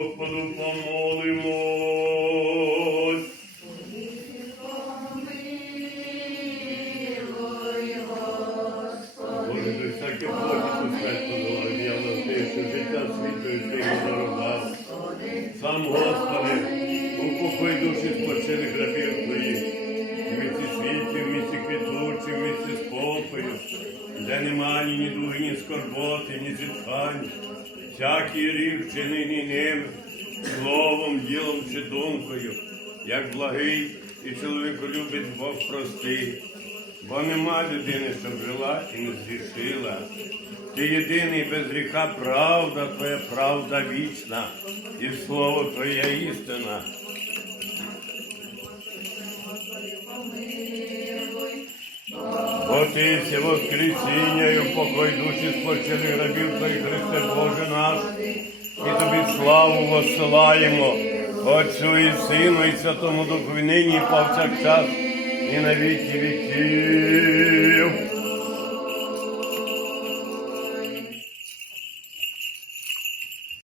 Господу помолимось. Боже, до всяке на те, що життя світу ти дарував. Сам Господи, упокой душі спочилих місці де нема ні недуги, ні скорботи, ні зітхань, всякий рік вчинений ним, словом, ділом чи думкою, як благий і чоловіку любить Бог простий. Бо нема людини, щоб жила і не зрішила. Ти єдиний без гріха правда, твоя правда вічна, і слово твоя істина. Бо воскресіння і упокой душі спочили рабів твоїх Христе Боже наш, і тобі славу воссилаємо, Отцю і Сину, і Святому Духу, нині і повсякчас, і на віки віків.